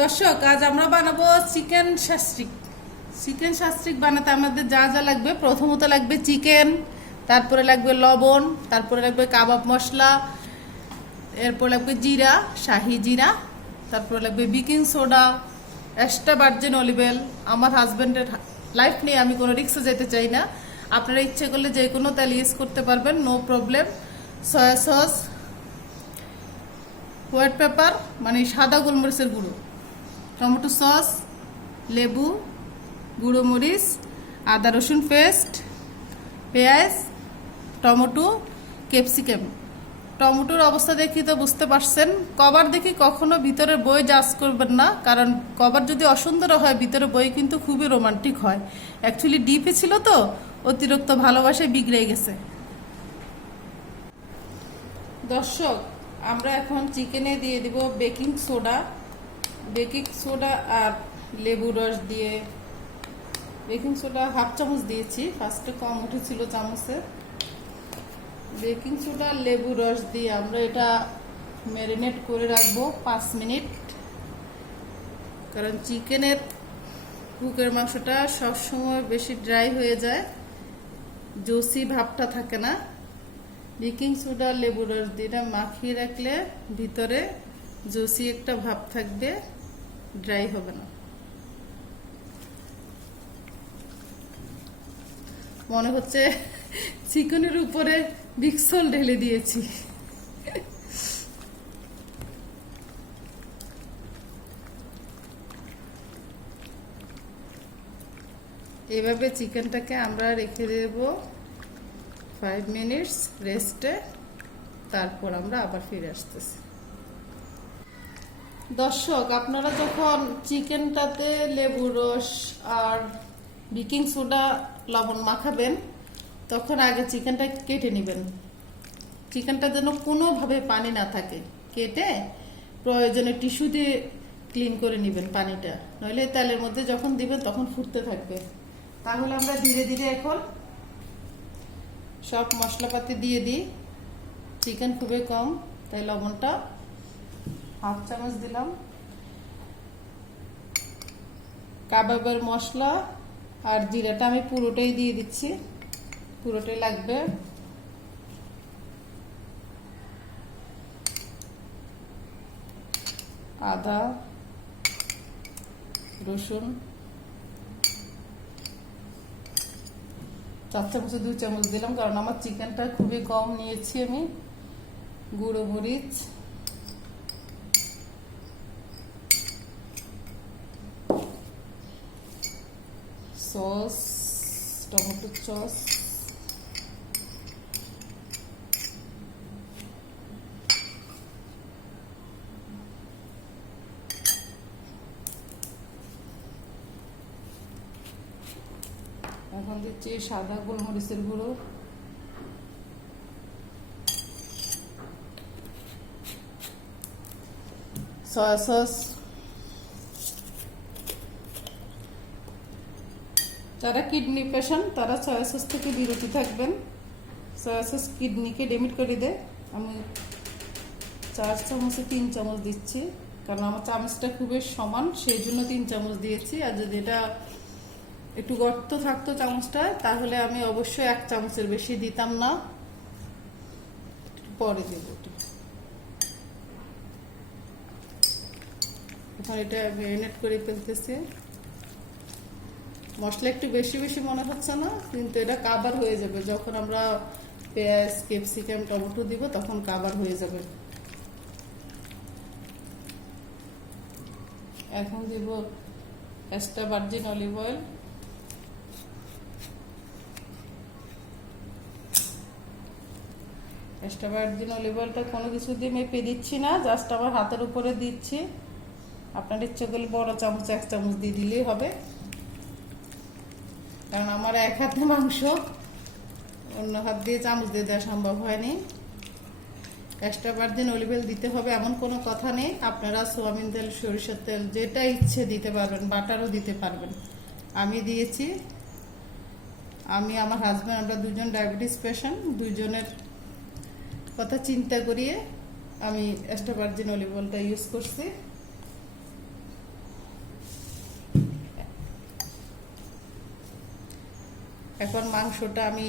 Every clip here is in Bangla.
দর্শক, আজ আমরা বানাবো চিকেন শাস্ত্রিক। চিকেন শাস্ত্রিক বানাতে আমাদের যা যা লাগবে, প্রথমত লাগবে চিকেন, তারপরে লাগবে লবণ, তারপরে লাগবে কাবাব মশলা, এরপর লাগবে জিরা, শাহি জিরা, তারপরে লাগবে baking soda, extra virgin olive oil. আমার হাজব্যান্ডের লাইফ নিয়ে আমি কোনো রিস্কে যেতে চাই না। আপনারা ইচ্ছে করলে যে কোনো তেল ইউজ করতে পারবেন, no problem. Soya sauce, white pepper মানে সাদা গোলমরিচের গুঁড়ো, টমেটো সস, লেবু, গুঁড়ো মরিচ, আদা রসুন পেস্ট, পেঁয়াজ, টমেটো, ক্যাপসিকাম। টমেটোর অবস্থা দেখি তো বুঝতে পারছেন। কভার দেখি কখনো ভিতরের বই জাজ করবেন না, কারণ কভার যদি অসুন্দর হয় ভিতরে বই কিন্তু খুবই রোমান্টিক হয়। অ্যাকচুয়ালি ডিপে ছিল তো, অতিরিক্ত ভালোবাসায় বিগড়ে গেছে। দর্শক, আমরা এখন চিকেনে দিয়ে দিব বেকিং সোডা। বেকিং সোডা আর লেবু রস দিয়ে, বেকিং সোডা হাফ চামচ দিয়েছি, ফার্স্টে কম উঠেছিল চামচে। বেকিং সোডা আর লেবু রস দিয়ে আমরা এটা ম্যারিনেট করে রাখবো 5 মিনিট, কারণ চিকেনের বুকের মাংসটা সবসময় বেশি ড্রাই হয়ে যায়, জুসি ভাবটা থাকে না। বেকিং সোডা লেবু রস দিয়ে এটা মাখিয়ে রাখলে ভিতরে জুসি একটা ভাব থাকবে, ড্রাই হবে না। মনে হচ্ছে চিকেনের উপরে বিক্সল ঢেলে দিয়েছি। এভাবে চিকেনটাকে আমরা রেখে দেব 5 মিনিটস রেস্টে, তারপর আমরা আবার ফিরে আসতেছি। দর্শক, আপনারা যখন চিকেনটাতে লেবু রস আর বেকিং সোডা লবণ মাখাবেন, তখন আগে চিকেনটা কেটে নেবেন। চিকেনটা যেন কোনোভাবে পানি না থাকে, কেটে প্রয়োজনে টিস্যু দিয়ে ক্লিন করে নেবেন পানিটা, নইলে তেলের মধ্যে যখন দিবেন তখন ফুটতে থাকবে। তাহলে আমরা ধীরে ধীরে এখন সব মশলাপাতি দিয়ে দিই। চিকেন খুবই কম, তাই লবণটা হাফ চামচ দিলাম। কাবাবের মশলা আর জিরাটা আমি পুরোটাই দিয়ে দিচ্ছি, পুরোটাই লাগবে। আদা রসুন 4 চামচে 2 চামচ দিলাম, কারণ আমার চিকেনটা খুবই কম নিয়েছি আমি। গুঁড়ো মরিচ, সস, টমেটো সস, এখন দিচ্ছি সাদা গোলমরিচের গুঁড়ো, সয়া সস। যারা কিডনি পেশেন্ট তারা সয়া সস থেকে বিরতি থাকবেন। সয়া সস কিডনিকে ড্যামেজ করে দেয়। আমি 4 চামচে 3 চামচ দিচ্ছি, কারণ আমার চামচটা খুবই সমান, সেই জন্য 3 চামচ দিয়েছি। আর যদি এটা একটু গর্ত থাকতো চামচটা, তাহলে আমি অবশ্যই 1 চামচের বেশি দিতাম না, পরে দেব। এখন এটা ম্যারিনেট করে ফেলতেছি। মশলা একটু বেশি বেশি মনে হচ্ছে না, কিন্তু এটা কাভার হয়ে যাবে যখন আমরা পেঁয়াজ, ক্যাপসিকাম, টমেটো দিব, তখন কাভার হয়ে যাবে। এখন দিব extra virgin olive oil, extra virgin olive অয়েলটা কোনো কিছু দিয়ে মেপে দিচ্ছি না, জাস্ট আমার হাতের উপরে দিচ্ছি। আপনার ইচ্ছে করলে বড় চামচ 1 চামচ দিয়ে দিলেই হবে, কারণ আমার এক হাতে মাংস, অন্য হাত দিয়ে চামচ দিয়ে দেওয়া সম্ভব হয়নি। এক্সট্রা ভার্জিন অলিভ অয়েল দিতে হবে এমন কোনো কথা নেই। আপনারা সোয়াবিন তেল, সরিষার তেল যেটা ইচ্ছে দিতে পারবেন, বাটারও দিতে পারবেন। আমি দিয়েছি। আমি, আমার হাজব্যান্ড, আমরা দুজন ডায়াবেটিস পেশেন্ট, দুজনের কথা চিন্তা করিয়ে আমি এক্সট্রা ভার্জিন অলিভ অয়েলটা ইউজ করছি। এখন মাংসটা আমি,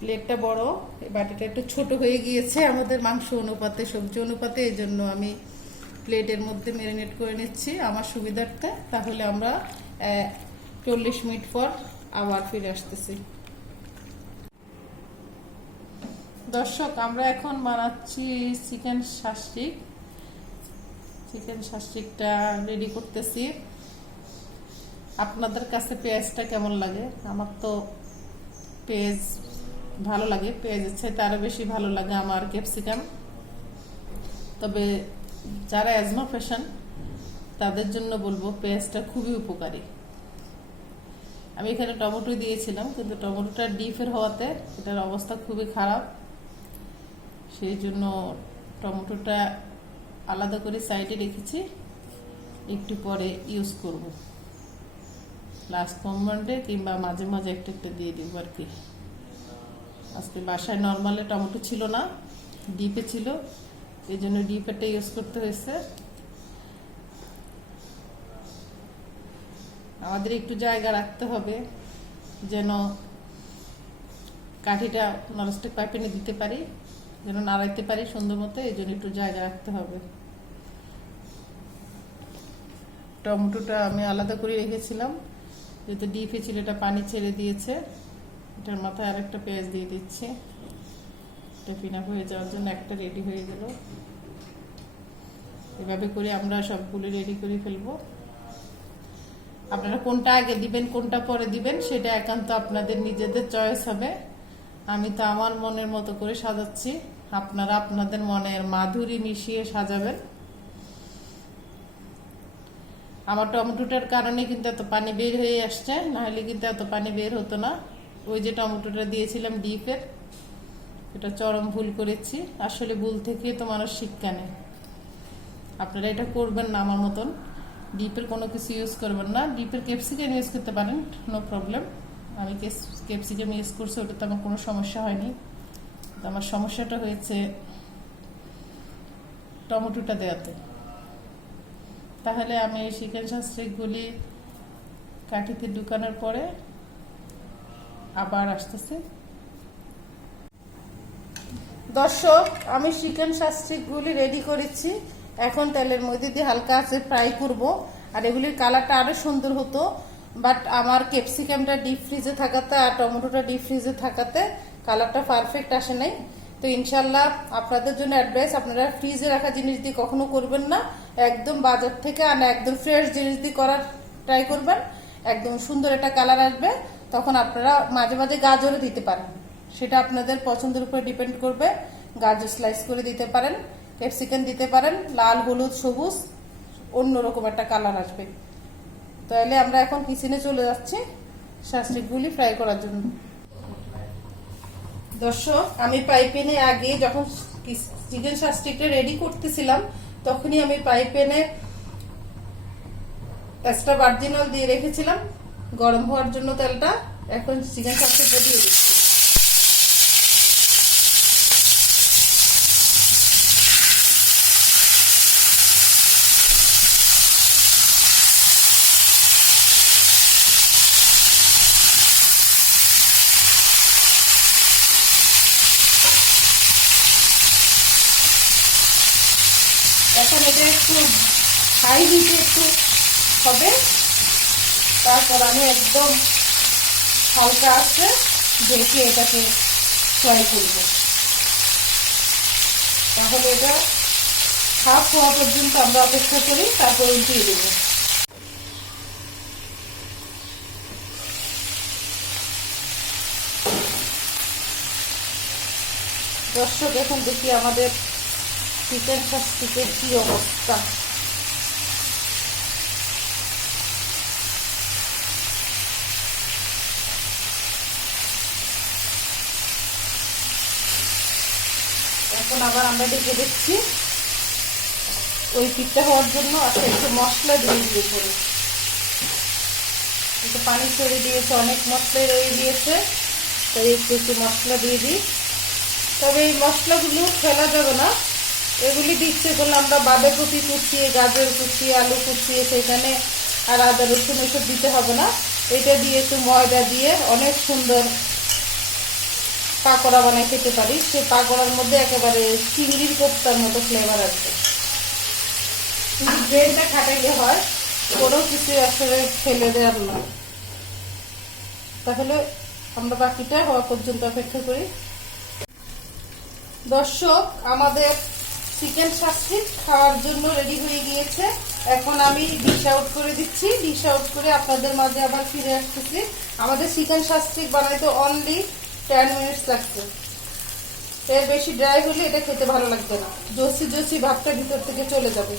প্লেটটা বড়, এই বাটিটা একটু ছোট হয়ে গিয়েছে আমাদের মাংস অনুপাতে, সবজি অনুপাতে, এই জন্য আমি প্লেটের মধ্যে ম্যারিনেট করে নিচ্ছি আমার সুবিধার্থে। তাহলে আমরা 40 মিনিট পর আবার ফিরে আসতেছি। দর্শক, আমরা এখন বানাচ্ছি চিকেন শাস্ট্রিক। চিকেন শাস্ট্রিকটা রেডি করতেছি। আপনাদের কাছে পেঁয়াজটা কেমন লাগে? আমার তো পেঁয়াজ ভালো লাগে, পেঁয়াজের চাইতে আরো বেশি ভালো লাগে আমার ক্যাপসিকাম। তবে যারা অ্যাজমা পেশেন্ট তাদের জন্য বলবো পেঁয়াজটা খুবই উপকারী। আমি এখানে টমেটো দিয়েছিলাম, কিন্তু টমেটোটা ডিপের হওয়াতে এটার অবস্থা খুবই খারাপ, সেই জন্য টমেটোটা আলাদা করে সাইডে রেখেছি, একটু পরে ইউজ করব। লাস্ট মোমেন্টে কিংবা মাঝে মাঝে একটা একটা দিয়ে দিব আর কি। আজকে বাসায় নর্মালে টমেটো ছিল না, ডিপে ছিল, এই জন্য ডিপেরটা ইউজ করতে হয়েছে। আমাদের একটু জায়গা রাখতে হবে যেন কাঠিটা ননস্টিক পাইপেনে দিতে পারি, যেন নাড়াইতে পারি সুন্দর মতো, এই জন্য একটু জায়গা রাখতে হবে। টমেটোটা আমি আলাদা করে রেখেছিলাম, যেহেতু ডিপে ছিল এটা পানি ছেড়ে দিয়েছে। এটার মাথায় আরেকটা পেঁয়াজ দিয়ে দিচ্ছি, এটা ফিনাপ হয়ে যাওয়ার জন্য একটা রেডি হয়ে গেল। এভাবে করে আমরা সবগুলো রেডি করে ফেলবো। আপনারা কোনটা আগে দিবেন কোনটা পরে দিবেন সেটা একান্ত আপনাদের নিজেদের চয়েস হবে। আমি তো আমার মনের মতো করে সাজাচ্ছি, আপনারা আপনাদের মনের মাধুরী মিশিয়ে সাজাবেন। আমার টমেটোটার কারণে কিন্তু এত পানি বের হয়ে আসছে, নাহলে কিন্তু এত পানি বের হতো না। ওই যে টমেটোটা দিয়েছিলাম ডিপের, এটা চরম ভুল করেছি। আসলে ভুল থেকে তো মানুষ শিক্ষা নেয়। আপনারা এটা করবেন না আমার মতন, ডিপের কোনো কিছু ইউজ করবেন না। ডিপের ক্যাপসিকাম ইউজ করতে পারেন, নো প্রবলেম। আমি ক্যাপসিকাম ইউজ করছি, ওটাতে আমার কোনো সমস্যা হয়নি। আমার সমস্যাটা হয়েছে টমেটোটা দেওয়াতে। তাহলে আমি এই চিকেন শাস্ট্রিকগুলি কাঠিতে ঢুকানোর পরে আবার আসতেছি। দর্শক, আমি চিকেন শাস্ট্রিকগুলি রেডি করেছি। এখন তেলের মধ্যে দিয়ে হালকা আছে ফ্রাই করব। আর এগুলির কালারটা আরো সুন্দর হতো, বাট আমার ক্যাপসিকামটা ডিপ ফ্রিজে থাকাতে আর টমেটোটা ডিপ ফ্রিজে থাকাতে কালারটা পারফেক্ট আসে নাই। তো ইনশাল্লাহ আপনাদের জন্য অ্যাডভাইস, আপনারা ফ্রিজে রাখা জিনিস দিয়ে কখনো করবেন না, একদম বাজার থেকে আনা একদম ফ্রেশ জিনিস দিয়ে করার ট্রাই করবেন। একদম সুন্দর একটা কালার আসবে। তখন আপনারা মাঝে মাঝে গাজরও দিতে পারেন, সেটা আপনাদের পছন্দের উপর ডিপেন্ড করবে। গাজর স্লাইস করে দিতে পারেন, ক্যাপসিকাম দিতে পারেন, লাল হলুদ সবুজ অন্যরকম একটা কালার আসবে। তাহলে আমরা এখন কিচেনে চলে যাচ্ছি শাস্ট্রিকগুলি ফ্রাই করার জন্য। দর্শক, আমি পাইপেনে আগে যখন চিকেন শাস্ট্রিকটা রেডি করতেছিলাম তখনই আমি পাইপেনে এক্সট্রা ভার্জিন অয়েল দিয়ে রেখেছিলাম গরম হওয়ার জন্য তেলটা। এখন চিকেন শাস্ট্রিকটা দিয়ে দিচ্ছি। এখন এটা একটু হাই হিটে একটু হবে, তারপর আমি একদম হালকা আছে ঢেকে এটাকে ফ্রাই করব। তাহলে এটা হাফ হওয়া পর্যন্ত আমরা অপেক্ষা করি, তারপর উল্টিয়ে দেব। দর্শক, এখন দেখি আমাদের চিকেন শাস্ট্রিকের কি অবস্থা। এখন আবার আমরা ডেকে দিচ্ছি ওই পিঠটা হওয়ার জন্য। আচ্ছা, একটু মশলা দিয়ে দিয়ে করি, একটু পানি ছেড়ে দিয়েছে, অনেক মশলাই রয়ে গিয়েছে, তাই একটু একটু মশলা দিয়ে দিই। তবে এই মশলাগুলো ফেলা যাবে না, এগুলি দিচ্ছে করলে আমরা বাঁধাকপি কুচিয়ে, গাজর কুচিয়ে, আলু কুচিয়ে সেখানে আর আদা রসুন এসব দিতে হবে না। এটা দিয়ে একটু ময়দা দিয়ে অনেক সুন্দর পাকোড়া বানিয়ে খেতে পারি। সেই পাকোড়ার মধ্যে একেবারে চিংড়ির কোপ্তার মতো ফ্লেভার আসবে। ব্রেনটা খাটাইলে হয়, কোনো কিছু আসলে ফেলে দেওয়ার না। তাহলে আমরা বাকিটা হওয়া পর্যন্ত অপেক্ষা করি। দর্শক, আমাদের চিকেন শাস্ত্রিক খাওয়ার জন্য রেডি হয়ে গিয়েছে। এখন আমি ডিশ আউট করে দিচ্ছি। ডিশ আউট করে আপনাদের মাঝে আবার ফিরে আসতেছি। আমাদের চিকেন শাস্ত্রিক বানাইতে অনলি 10 মিনিটস লাগছে। এর বেশি ড্রাই হলে এটা খেতে ভালো লাগবে না, জসি জসি ভাবটা ভিতর থেকে চলে যাবে।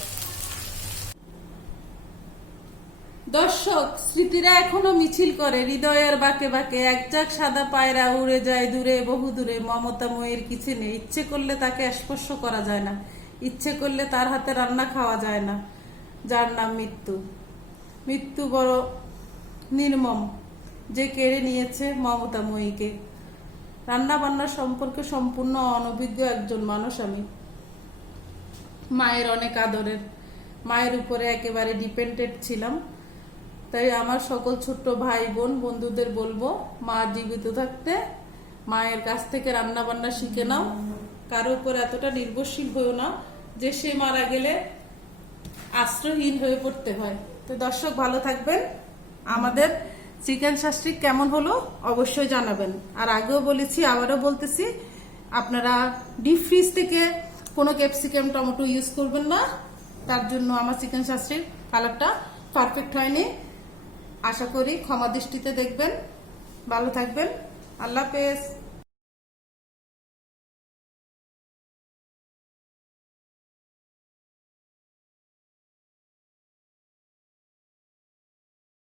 দর্শক, স্মৃতিরা এখনো মিছিল করে হৃদয়ের বাঁকে বাঁকে। একজাক সাদা পায়রা উড়ে যায় দূরে, বহু দূরে। মমতাময়ীর কিচেনে ইচ্ছে করলে তাকে স্পর্শ করা যায় না, ইচ্ছে করলে তার হাতে রান্না খাওয়া যায় না। যার নাম মৃত্যু। মৃত্যু বড় নির্মম, যে কেড়ে নিয়েছে মমতাময়ীকে। রান্না বান্নার সম্পর্কে সম্পূর্ণ অনভিজ্ঞ একজন মানুষ আমি। মায়ের অনেক আদরের, মায়ের উপরে একেবারে ডিপেন্ডেন্ট ছিলাম। তাই আমার সকল ছোট্ট ভাই বোন বন্ধুদের বলবো, মা জীবিত থাকতে মায়ের কাছ থেকে রান্না বান্না শিখে নাও। কারো উপর এতটা নির্ভরশীল হয়েও না যে সে মারা গেলে আশ্রয়হীন হয়ে পড়তে হয়। তো দর্শক, ভালো থাকবেন। আমাদের চিকেন শাস্ত্রিক কেমন হলো অবশ্যই জানাবেন। আর আগেও বলেছি, আবারও বলতেছি, আপনারা ডিপ ফ্রিজ থেকে কোনো ক্যাপসিকাম টমেটো ইউজ করবেন না। তার জন্য আমার চিকেন শাস্ত্রিক কালারটা পারফেক্ট হয়নি। আশা করি ক্ষমা দৃষ্টিতে দেখবেন। ভালো থাকবেন। আল্লাহ হাফেজ।